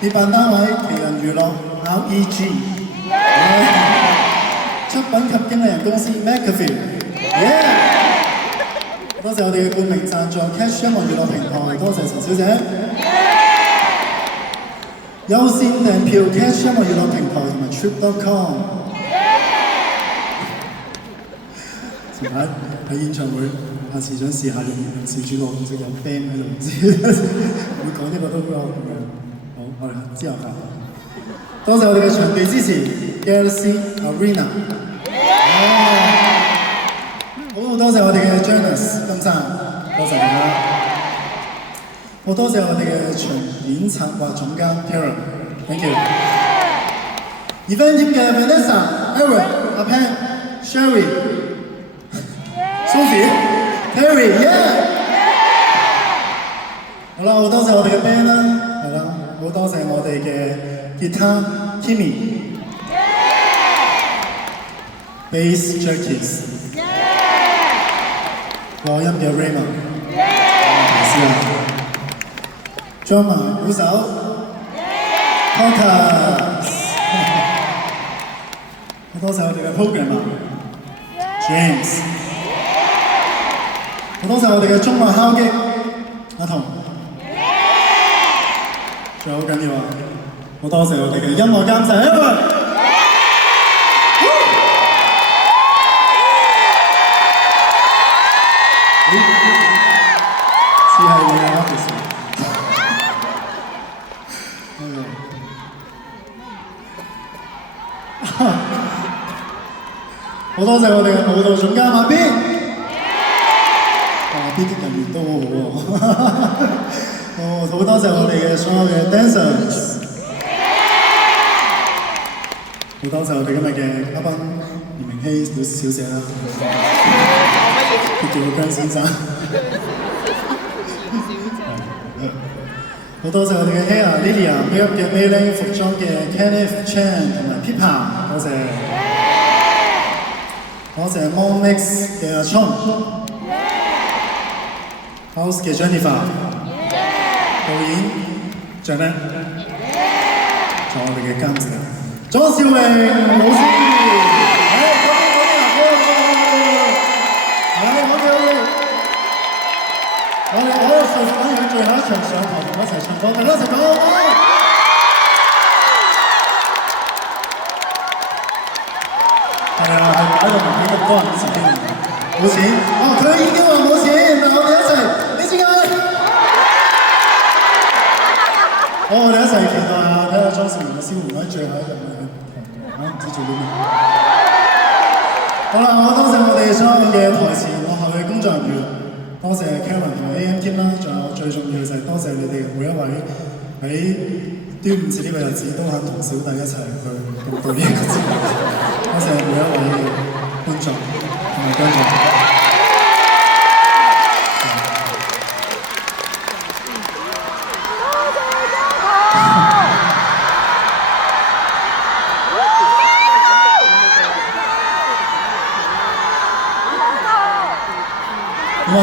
協辦單位奇人娛樂 REG， 出品及經理人公司 McAfee， 多謝我哋嘅冠名贊助 Cash 音樂娛樂平台，多謝陳小姐。優先訂票 Cash 音樂娛樂平台同埋 Trip.com。前排喺演唱會，下次想試下用視主樂，即有 band 喺度，唔知會講呢個都好咁樣。好，我哋之後發。多謝我哋嘅場地支持 Galaxy Arena。好多謝我哋嘅 Janice 金生，多謝大家。好多謝我哋嘅場演策劃總監 Karen，thank you。Event team 嘅 Vanessa、Eric、阿 Pan、Sherry、Sophie、Terry， 好啦，好多謝我哋嘅 band 啦，係啦，好多謝我哋嘅吉他 Kimmy、Bass Jackies。和音嘅 Raymond， drama 鼓手 Podcast， 好多謝我哋嘅 programmer James， 好多謝我哋嘅中樂敲擊阿彤，仲有好緊要啊！好多謝我哋嘅音樂監製 Evan。似係你啊，其實。好多謝我哋嘅舞蹈總監阿 B， 阿 B 啲人緣都好好喎。好多謝我哋嘅所有嘅 dancers， 好多謝我哋今日嘅嘉賓嚴明熙小姐啦，佢叫我姜先生。好多謝我哋嘅 Hair、Lilia、Makeup 嘅 Mayling、服裝嘅 Kenneth Chan 同埋 Pippa， 多謝。多謝 Momix 嘅阿聰 ，House 嘅 Jennifer， 導演 Janet， 仲有我哋嘅監製莊少榮老師，我哋好順反佢最後一場上台同我一齊唱歌，大家一齊講好唔好？係啊，係擺到明顯咁多人前邊，冇錢。哦，佢已經話冇錢，但我哋一齊，你知㗎？好，我哋一齊期待下，睇下莊少榮嘅消防隊最後一日唔知做啲咩。好啦，我多謝我哋所有嘅台前幕後嘅工作人員。多謝 Karen 同埋 AM team 啦，仲有最重要就係多謝你哋每一位喺端午節呢個日子都肯同小弟一齊去共度呢個節日。多謝每一位觀眾同埋觀眾。